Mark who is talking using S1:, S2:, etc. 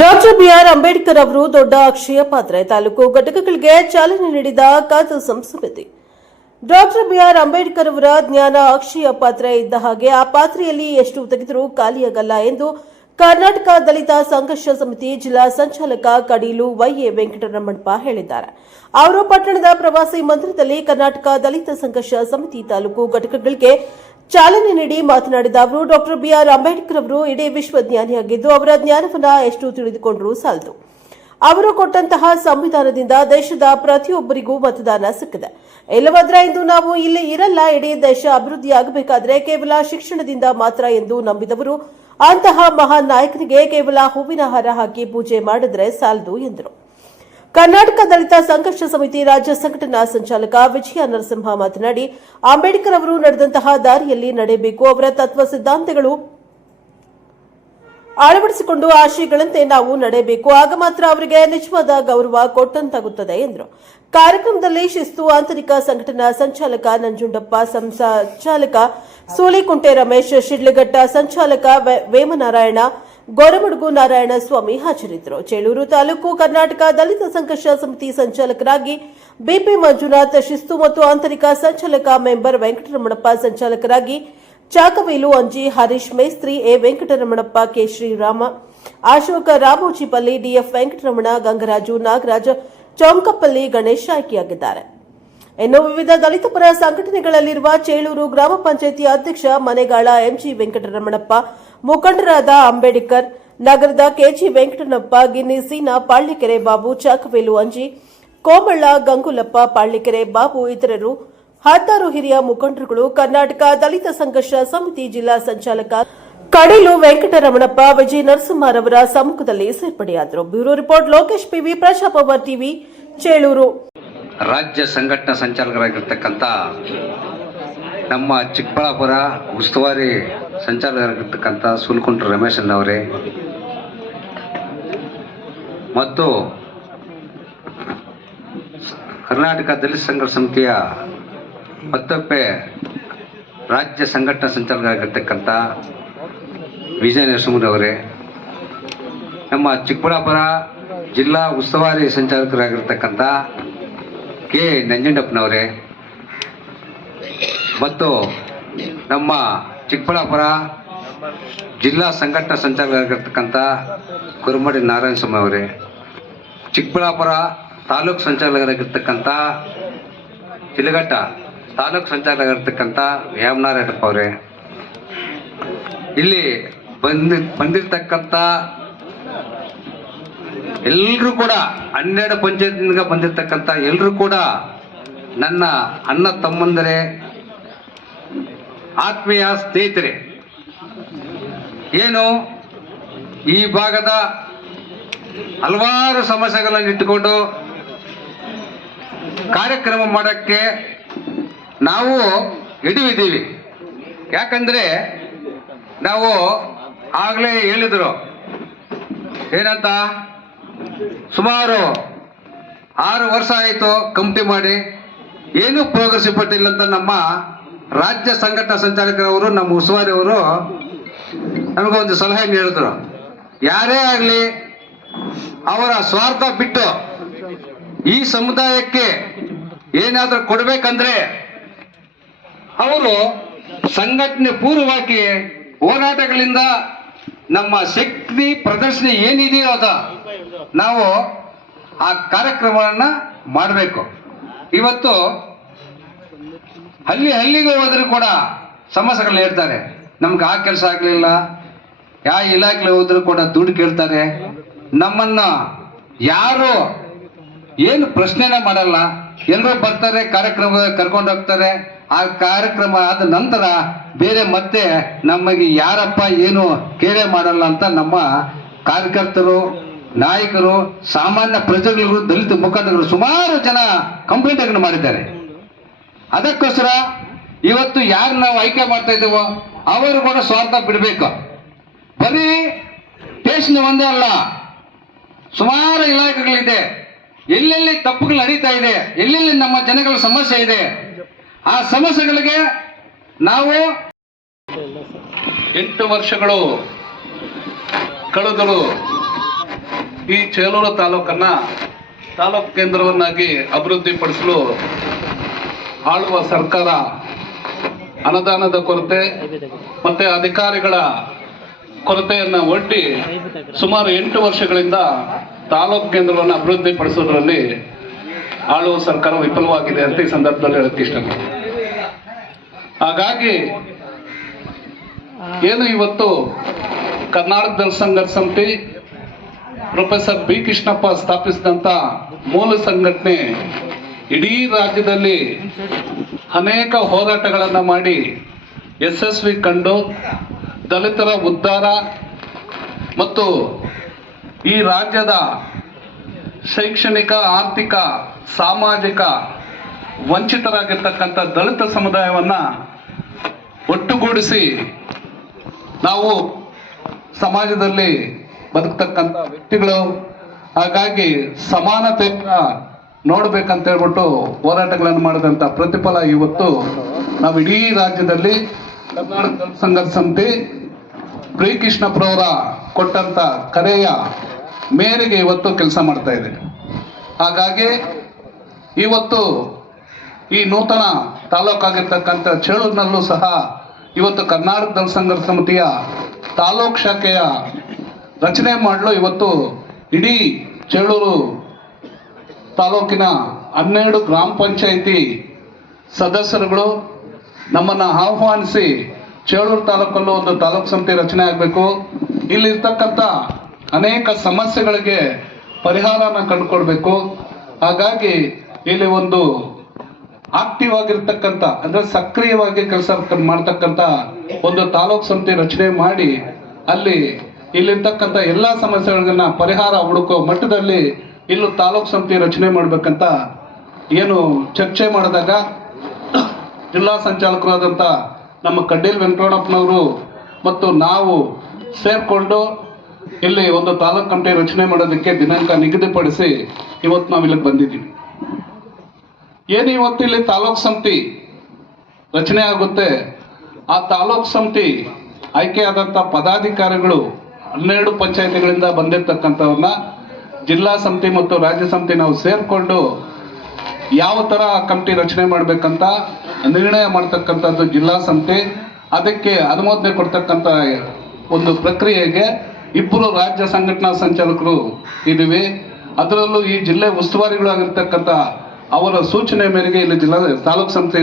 S1: Doctor B R Ambedkar ಅವರು ದೊಡ್ಡ ಅಕ್ಷಯ ಪಾತ್ರೆ ತಾಲೂಕು ಘಟಕಗಳಿಗೆ ಚಾಲನೆ ನೀಡಿದ ಖಾತೆ ಸಂಸ್ಕೃತಿ ಡಾಕ್ಟರ್ ಬಿಆರ್ ಅಂಬೇಡ್ಕರ್ ಅವರ ಜ್ಞಾನ ಅಕ್ಷಯ ಪಾತ್ರೆ ಇದ್ದ ಹಾಗೆ ಆ ಪಾತ್ರೆಯಲ್ಲಿ ಎಷ್ಟು ತೆಗೆದರೂ ಖಾಲಿಯಾಗಲ್ಲ ಎಂದು ಕರ್ನಾಟಕ ದಲಿತ ಸಂಘರ್ಷ ಸಮಿತಿ ಜಿಲ್ಲಾ ಸಂಚಾಲಕ ಕಡೀಲು ವೈಎ ವೆಂಕಟರಮಣಪ್ಪ ಹೇಳಿದ್ದಾರೆ. ಅವರು ಪಟ್ಟಣದ ಪ್ರವಾಸಿ ಮಂದಿರದಲ್ಲಿ ಕರ್ನಾಟಕ ದಲಿತ ಸಂಘರ್ಷ ಸಮಿತಿ ತಾಲೂಕು ಘಟಕಗಳಿಗೆ ಚಾಲನೆ ನೀಡಿ ಮಾತನಾಡಿದ ಅವರು, ಡಾಕ್ಟರ್ ಬಿಆರ್ ಅಂಬೇಡ್ಕರ್ ಅವರು ಇಡೀ ವಿಶ್ವ ಜ್ಞಾನಿಯಾಗಿದ್ದು ಅವರ ಜ್ಞಾನವನ್ನ ಎಷ್ಟು ತಿಳಿದುಕೊಂಡರೂ ಸಾಲದು. ಅವರು ಕೊಟ್ಟಂತಹ ಸಂವಿಧಾನದಿಂದ ದೇಶದ ಪ್ರತಿಯೊಬ್ಬರಿಗೂ ಮತದಾನ ಸಿಕ್ಕಿದೆ. ಇಲ್ಲವಾದ್ರೆ ಇಂದು ನಾವು ಇಲ್ಲಿ ಇರಲ್ಲ, ಇಡೀ ದೇಶ ಅಭಿವೃದ್ಧಿಯಾಗಬೇಕಾದ್ರೆ ಕೇವಲ ಶಿಕ್ಷಣದಿಂದ ಮಾತ್ರ ಎಂದು ನಂಬಿದವರು. ಅಂತಹ ಮಹಾನ್ ನಾಯಕನಿಗೆ ಕೇವಲ ಹೂವಿನ ಹಾರ ಹಾಕಿ ಪೂಜೆ ಮಾಡಿದ್ರೆ ಸಾಲದು ಎಂದರು. ಕರ್ನಾಟಕ ದಲಿತ ಸಂಘರ್ಷ ಸಮಿತಿ ರಾಜ್ಯ ಸಂಘಟನಾ ಸಂಚಾಲಕ ವಿಜಯ ನರಸಿಂಹ ಮಾತನಾಡಿ, ಅಂಬೇಡ್ಕರ್ ಅವರು ನಡೆದಂತಹ ದಾರಿಯಲ್ಲಿ ನಡೆಯಬೇಕು, ಅವರ ತತ್ವ ಸಿದ್ಧಾಂತಗಳು ಅಳವಡಿಸಿಕೊಂಡು ಆಶಯಗಳಂತೆ ನಾವು ನಡೆಯಬೇಕು, ಆಗ ಮಾತ್ರ ಅವರಿಗೆ ನಿಜವಾದ ಗೌರವ ಕೊಟ್ಟಂತಾಗುತ್ತದೆ ಎಂದರು. ಕಾರ್ಯಕ್ರಮದಲ್ಲಿ ಶಿಸ್ತು, ಆಂತರಿಕ ಸಂಘಟನಾ ಸಂಚಾಲಕ ನಂಜುಂಡಪ್ಪ ಸಂಚಾಲಕ ಸೂಲಿಕುಂಟೆ ರಮೇಶ್, ಶಿಡ್ಲಘಟ್ಟ, ಸಂಚಾಲಕ ವೇಮನಾರಾಯಣ ಗೊರಮಡುಗು ನಾರಾಯಣ ಸ್ವಾಮಿ ಹಾಜರಿದ್ದರು. ಚೇಳೂರು ತಾಲೂಕು ಕರ್ನಾಟಕ ದಲಿತ ಸಂಘರ್ಷ ಸಮಿತಿ ಸಂಚಾಲಕರಾಗಿ ಬಿಪಿ ಮಂಜುನಾಥ್ ಶಿಸ್ತು ಮತ್ತು ಆಂತರಿಕ ಸಂಚಾಲಕ member Venkataramanappa ಸಂಚಾಲಕರಾಗಿ Chakavelu Anji Harish Mestri A Venkataramanappa K Srirama, Ashoka Ramojipalli DF Venkataramana, Gangaraju Nagaraj Chowkapalli Ganesh ಆಯ್ಕೆಯಾಗಿದ್ದಾರೆ. ಇನ್ನು ವಿವಿಧ ದಲಿತ ಪರ ಸಂಘಟನೆಗಳಲ್ಲಿರುವ ಚೇಳೂರು ಗ್ರಾಮ ಪಂಚಾಯಿತಿ ಅಧ್ಯಕ್ಷ ಮನೆಗಾಳ ಎಂಜಿ ವೆಂಕಟರಮಣಪ್ಪ ಮುಖಂಡರಾದ ಅಂಬೇಡ್ಕರ್, ನಗರದ ಕೆಜಿ ವೆಂಕಟನಪ್ಪ, ಗಿನ್ನಿ ಸೀನಾ, ಪಾಳ್ಯಕೆರೆ ಬಾಬು, ಚಾಕವೇಲು ಅಂಜಿ, ಕೋಮಳ್ಳ ಗಂಗುಲಪ್ಪ ಪಾಳ್ಳಿಕೆರೆ ಬಾಬು ಇತರರು, ಹತ್ತಾರು ಹಿರಿಯ ಮುಖಂಡರುಗಳು, ಕರ್ನಾಟಕ ದಲಿತ ಸಂಘರ್ಷ ಸಮಿತಿ ಜಿಲ್ಲಾ ಸಂಚಾಲಕ ಕಡೀಲು ವೆಂಕಟರಮಣಪ್ಪ ವಿಜಯ ನರಸಿಂಹರವರ ಸಮ್ಮುಖದಲ್ಲಿ ಸೇರ್ಪಡೆಯಾದರು. Bureau report, Lokesh PV Prajapower TV, Chelur.
S2: ರಾಜ್ಯ ಸಂಘಟನಾ ಸಂಚಾಲಕರಾಗಿರ್ತಕ್ಕಂಥ ನಮ್ಮ ಚಿಕ್ಕಬಳ್ಳಾಪುರ ಉಸ್ತುವಾರಿ ಸಂಚಾಲಕರಾಗಿರ್ತಕ್ಕಂಥ ಸುಲ್ಕುಂಟ್ರ ರಮೇಶ್ ಅವರೇ ಮತ್ತು ಕರ್ನಾಟಕ ದಲಿತ ಸಂಘರ್ಷ ಸಮಿತಿಯ ಮತ್ತೊಬ್ಬೆ ರಾಜ್ಯ ಸಂಘಟನಾ ಸಂಚಾಲಕರಾಗಿರ್ತಕ್ಕಂಥ ವಿಜಯ ನರಸಿಂಹರವರೇ ನಮ್ಮ ಚಿಕ್ಕಬಳ್ಳಾಪುರ ಜಿಲ್ಲಾ ಉಸ್ತುವಾರಿ ಸಂಚಾಲಕರಾಗಿರ್ತಕ್ಕಂಥ ಕೆ ನಂಜುಂಡಪ್ಪನವರೇ. ಮತ್ತು ನಮ್ಮ ಚಿಕ್ಕಬಳ್ಳಾಪುರ ಜಿಲ್ಲಾ ಸಂಘಟನಾ ಸಂಚಾಲಕರಾಗಿರ್ತಕ್ಕಂಥ ಕುರುಮಡಿ ನಾರಾಯಣ ಸ್ವಾಮಿ ಅವರೇ, ಚಿಕ್ಕಬಳ್ಳಾಪುರ ತಾಲೂಕು ಸಂಚಾಲಕರಾಗಿರ್ತಕ್ಕಂಥ ಚಿಲಘಟ್ಟ ತಾಲೂಕು ಸಂಚಾಲಕರಾಗಿರ್ತಕ್ಕಂಥ ವ್ಯಾಮನಾರಾಯಣಪ್ಪ ಅವರೇ. ಇಲ್ಲಿ ಬಂದಿ, ಬಂದಿರತಕ್ಕಂಥ ಎಲ್ಲರೂ ಕೂಡ ಹನ್ನೆರಡು ಪಂಚಾಯತ್ನಿಂದ ಬಂದಿರತಕ್ಕಂಥ ಎಲ್ಲರೂ ಕೂಡ ನನ್ನ ಅಣ್ಣ ತಮ್ಮಂದರೆ ಆತ್ಮೀಯ ಸ್ನೇಹಿತರೆ, ಏನು ಈ ಭಾಗದ ಹಲವಾರು ಸಮಸ್ಯೆಗಳನ್ನು ಇಟ್ಟುಕೊಂಡು ಕಾರ್ಯಕ್ರಮ ಮಾಡೋಕ್ಕೆ ನಾವು ಹಿಡಿವಿದ್ದೀವಿ ಯಾಕಂದ್ರೆ ನಾವು ಆಗಲೇ ಹೇಳಿದರು, ಏನಂತ, ಸುಮಾರು ಆರು ವರ್ಷ ಆಯಿತು ಕಮಿಟಿ ಮಾಡಿ, ಏನೂ ಪ್ರೋಗ್ರೆಸ್ ಪಟ್ಟಿಲ್ಲ ಅಂತ ನಮ್ಮ ರಾಜ್ಯ ಸಂಘಟನಾ ಸಂಚಾಲಕರವರು, ನಮ್ಮ ಉಸ್ತುವಾರಿ ಅವರು ನಮಗೊಂದು ಸಲಹೆ ನೀಡಿದ್ರು ಯಾರೇ ಆಗಲಿ, ಅವರ ಸ್ವಾರ್ಥ ಬಿಟ್ಟು ಈ ಸಮುದಾಯಕ್ಕೆ ಏನಾದರೂ ಕೊಡಬೇಕಂದ್ರೆ ಅವರು ಸಂಘಟನೆ ಪೂರ್ವವಾಗಿ ಹೋರಾಟಗಳಿಂದ ನಮ್ಮ ಶಕ್ತಿ ಪ್ರದರ್ಶನ ಏನಿದೆಯೋ ಅದ, ನಾವು ಆ ಕಾರ್ಯಕ್ರಮಗಳನ್ನು ಮಾಡಬೇಕು. ಇವತ್ತು ಹಳ್ಳಿ ಹಳ್ಳಿಗೆ ಹೋದರೂ ಕೂಡ ಸಮಸ್ಯೆಗಳನ್ನ ಹೇಳ್ತಾರೆ. ನಮ್ಗೆ ಆ ಕೆಲಸ ಆಗಲಿಲ್ಲ ಯಾವ ಇಲಾಖೆ ಹೋದರೂ ಕೂಡ ದುಡ್ಡು ಕೇಳ್ತಾರೆ. ನಮ್ಮನ್ನ ಯಾರು ಏನು ಪ್ರಶ್ನೆನೇ ಮಾಡಲ್ಲ. ಎಲ್ಲರೂ ಬರ್ತಾರೆ ಕಾರ್ಯಕ್ರಮ ಕರ್ಕೊಂಡು ಹೋಗ್ತಾರೆ. ಆ ಕಾರ್ಯಕ್ರಮ ಆದ ನಂತರ ಬೇರೆ ಮತ್ತೆ ನಮಗೆ ಯಾರಪ್ಪ ಏನು ಕೇಳೇ ಮಾಡಲ್ಲ ಅಂತ ನಮ್ಮ ಕಾರ್ಯಕರ್ತರು, ನಾಯಕರು, ಸಾಮಾನ್ಯ ಪ್ರಜೆಗಳಿಗೂ ದಲಿತ ಮುಖಂಡರು ಸುಮಾರು ಜನ ಕಂಪ್ಲೇಂಟ್ ಮಾಡಿದ್ದಾರೆ. ಅದಕ್ಕೋಸ್ಕರ ಇವತ್ತು ಯಾರು ನಾವು ಆಯ್ಕೆ ಮಾಡ್ತಾ ಇದ್ದೇವೋ ಅವರು ಕೂಡ ಸ್ವಾರ್ಥ ಬಿಡಬೇಕು. ಬರೀ ದೇಶನ ಒಂದೇ ಅಲ್ಲ, ಸುಮಾರು ಇಲಾಖೆಗಳಿದೆ. ಎಲ್ಲೆಲ್ಲಿ ತಪ್ಪುಗಳು ನಡೀತಾ ಇದೆ, ಎಲ್ಲೆಲ್ಲಿ ನಮ್ಮ ಜನಗಳ ಸಮಸ್ಯೆ ಇದೆ, ಆ ಸಮಸ್ಯೆಗಳಿಗೆ ನಾವು ಎಂಟು ವರ್ಷಗಳು ಕಳೆದರು
S3: ಈ ಚೇಲೂರು ತಾಲೂಕನ್ನ ತಾಲೂಕು ಕೇಂದ್ರವನ್ನಾಗಿ ಅಭಿವೃದ್ಧಿಪಡಿಸಲು ಆಳುವ ಸರ್ಕಾರ ಅನುದಾನದ ಕೊರತೆ ಮತ್ತೆ ಅಧಿಕಾರಿಗಳ ಕೊರತೆಯನ್ನು ಒಡ್ಡಿ ಸುಮಾರು ಎಂಟು ವರ್ಷಗಳಿಂದ ತಾಲೂಕು ಕೇಂದ್ರವನ್ನು ಅಭಿವೃದ್ಧಿಪಡಿಸೋದ್ರಲ್ಲಿ ಆಳುವ ಸರ್ಕಾರ ವಿಫಲವಾಗಿದೆ ಅಂತ ಈ ಸಂದರ್ಭದಲ್ಲಿ ಹೇಳಕ್ಕೆ ಇಷ್ಟಪಡ್ತೀನಿ. ಹಾಗಾಗಿ ಏನು ಇವತ್ತು ಕರ್ನಾಟಕ ಜನಸಂಘರ್ ಸಮಿತಿ ಪ್ರೊಫೆಸರ್ ಬಿ ಕೃಷ್ಣಪ್ಪ ಸ್ಥಾಪಿಸಿದಂಥ ಮೂಲ ಸಂಘಟನೆ ಇಡೀ ರಾಜ್ಯದಲ್ಲಿ ಅನೇಕ ಹೋರಾಟಗಳನ್ನು ಮಾಡಿ ಯಶಸ್ವಿ ಕಂಡು ದಲಿತರ ಉದ್ಧಾರ ಮತ್ತು ಈ ರಾಜ್ಯದ ಶೈಕ್ಷಣಿಕ, ಆರ್ಥಿಕ, ಸಾಮಾಜಿಕ ವಂಚಿತರಾಗಿರ್ತಕ್ಕಂಥ ದಲಿತ ಸಮುದಾಯವನ್ನು ಒಟ್ಟುಗೂಡಿಸಿ ನಾವು ಸಮಾಜದಲ್ಲಿ ಬದುಕ್ತಕ್ಕಂಥ ವ್ಯಕ್ತಿಗಳು. ಹಾಗಾಗಿ ಸಮಾನತೆಯನ್ನ ನೋಡ್ಬೇಕಂತ ಹೇಳ್ಬಿಟ್ಟು ಹೋರಾಟಗಳನ್ನು ಮಾಡಿದಂಥ ಪ್ರತಿಫಲ ಇವತ್ತು ನಾವು ಇಡೀ ರಾಜ್ಯದಲ್ಲಿ ಕರ್ನಾಟಕ ಸಂಘದ ಸಂಘರ್ಷ ಸಮಿತಿ ಪ್ರೀ ಕೃಷ್ಣಪ್ಪರವರ ಕೊಟ್ಟಂತ ಕರೆಯ ಮೇರೆಗೆ ಇವತ್ತು ಕೆಲಸ ಮಾಡ್ತಾ ಇದೆ. ಹಾಗಾಗಿ ಇವತ್ತು ಈ ನೂತನ ತಾಲೂಕಾಗಿರ್ತಕ್ಕಂಥ ಚೇಳೂರಿನಲ್ಲೂ ಸಹ ಇವತ್ತು ಕರ್ನಾಟಕ ಸಂಘದ ಸಮಿತಿಯ ತಾಲೂಕ್ ಶಾಖೆಯ ರಚನೆ ಮಾಡಲು ಇವತ್ತು ಇಡೀ ಚೇಳೂರು ತಾಲೂಕಿನ ಹನ್ನೆರಡು ಗ್ರಾಮ ಪಂಚಾಯಿತಿ ಸದಸ್ಯರುಗಳು ನಮ್ಮನ್ನು ಆಹ್ವಾನಿಸಿ ಚೇಳೂರು ತಾಲೂಕಲ್ಲೂ ಒಂದು ತಾಲೂಕು ಸಮಿತಿ ರಚನೆ ಆಗಬೇಕು. ಇಲ್ಲಿರ್ತಕ್ಕಂಥ ಅನೇಕ ಸಮಸ್ಯೆಗಳಿಗೆ ಪರಿಹಾರನ ಕಂಡುಕೊಡ್ಬೇಕು. ಹಾಗಾಗಿ ಇಲ್ಲಿ ಒಂದು ಆಕ್ಟಿವ್ ಆಗಿರ್ತಕ್ಕಂಥ, ಅಂದ್ರೆ ಸಕ್ರಿಯವಾಗಿ ಕೆಲಸ ಮಾಡ್ತಕ್ಕಂಥ ಒಂದು ತಾಲೂಕು ಸಮಿತಿ ರಚನೆ ಮಾಡಿ ಅಲ್ಲಿ ಇಲ್ಲಿರ್ತಕ್ಕಂಥ ಎಲ್ಲಾ ಸಮಸ್ಯೆಗಳನ್ನ ಪರಿಹಾರ ಹುಡುಕೋ ಮಟ್ಟದಲ್ಲಿ ಇಲ್ಲೂ ತಾಲೂಕು ಸಮಿತಿ ರಚನೆ ಮಾಡಬೇಕಂತ ಏನು ಚರ್ಚೆ ಮಾಡಿದಾಗ ಜಿಲ್ಲಾ ಸಂಚಾಲಕರಾದಂಥ ನಮ್ಮ ಕಡ್ಡೇಲ್ ವೆಂಕಟರಮಣಪ್ಪನವರು ಮತ್ತು ನಾವು ಸೇರಿಕೊಂಡು ಇಲ್ಲಿ ಒಂದು ತಾಲೂಕು ಕಮಿಟಿ ರಚನೆ ಮಾಡೋದಕ್ಕೆ ದಿನಾಂಕ ನಿಗದಿಪಡಿಸಿ ಇವತ್ತು ನಾವು ಇಲ್ಲಿಗೆ ಬಂದಿದ್ದೀವಿ. ಏನು ಇವತ್ತು ಇಲ್ಲಿ ತಾಲೂಕ್ ಸಮಿತಿ ರಚನೆ ಆಗುತ್ತೆ? ಆ ತಾಲೂಕು ಸಮಿತಿ ಆಯ್ಕೆಯಾದಂಥ ಪದಾಧಿಕಾರಿಗಳು ಹನ್ನೆರಡು ಪಂಚಾಯತಿಗಳಿಂದ ಬಂದಿರತಕ್ಕಂಥವ್ರನ್ನ ಜಿಲ್ಲಾ ಸಮಿತಿ ಮತ್ತು ರಾಜ್ಯ ಸಮಿತಿ ನಾವು ಸೇರ್ಕೊಂಡು ಯಾವ ಥರ ಕಮಿಟಿ ರಚನೆ ಮಾಡ್ಬೇಕಂತ ನಿರ್ಣಯ ಮಾಡ್ತಕ್ಕಂಥದ್ದು ಜಿಲ್ಲಾ ಸಮಿತಿ ಅದಕ್ಕೆ ಅನುಮೋದನೆ ಕೊಡ್ತಕ್ಕಂಥ ಒಂದು ಪ್ರಕ್ರಿಯೆಗೆ ಇಬ್ಬರು ರಾಜ್ಯ ಸಂಘಟನಾ ಸಂಚಾಲಕರು ಇದ್ದೀವಿ. ಅದರಲ್ಲೂ ಈ ಜಿಲ್ಲೆ ಉಸ್ತುವಾರಿಗಳಾಗಿರ್ತಕ್ಕಂಥ ಅವರ ಸೂಚನೆ ಮೇರೆಗೆ ಇಲ್ಲಿ ಜಿಲ್ಲಾ ತಾಲೂಕು ಸಮಿತಿ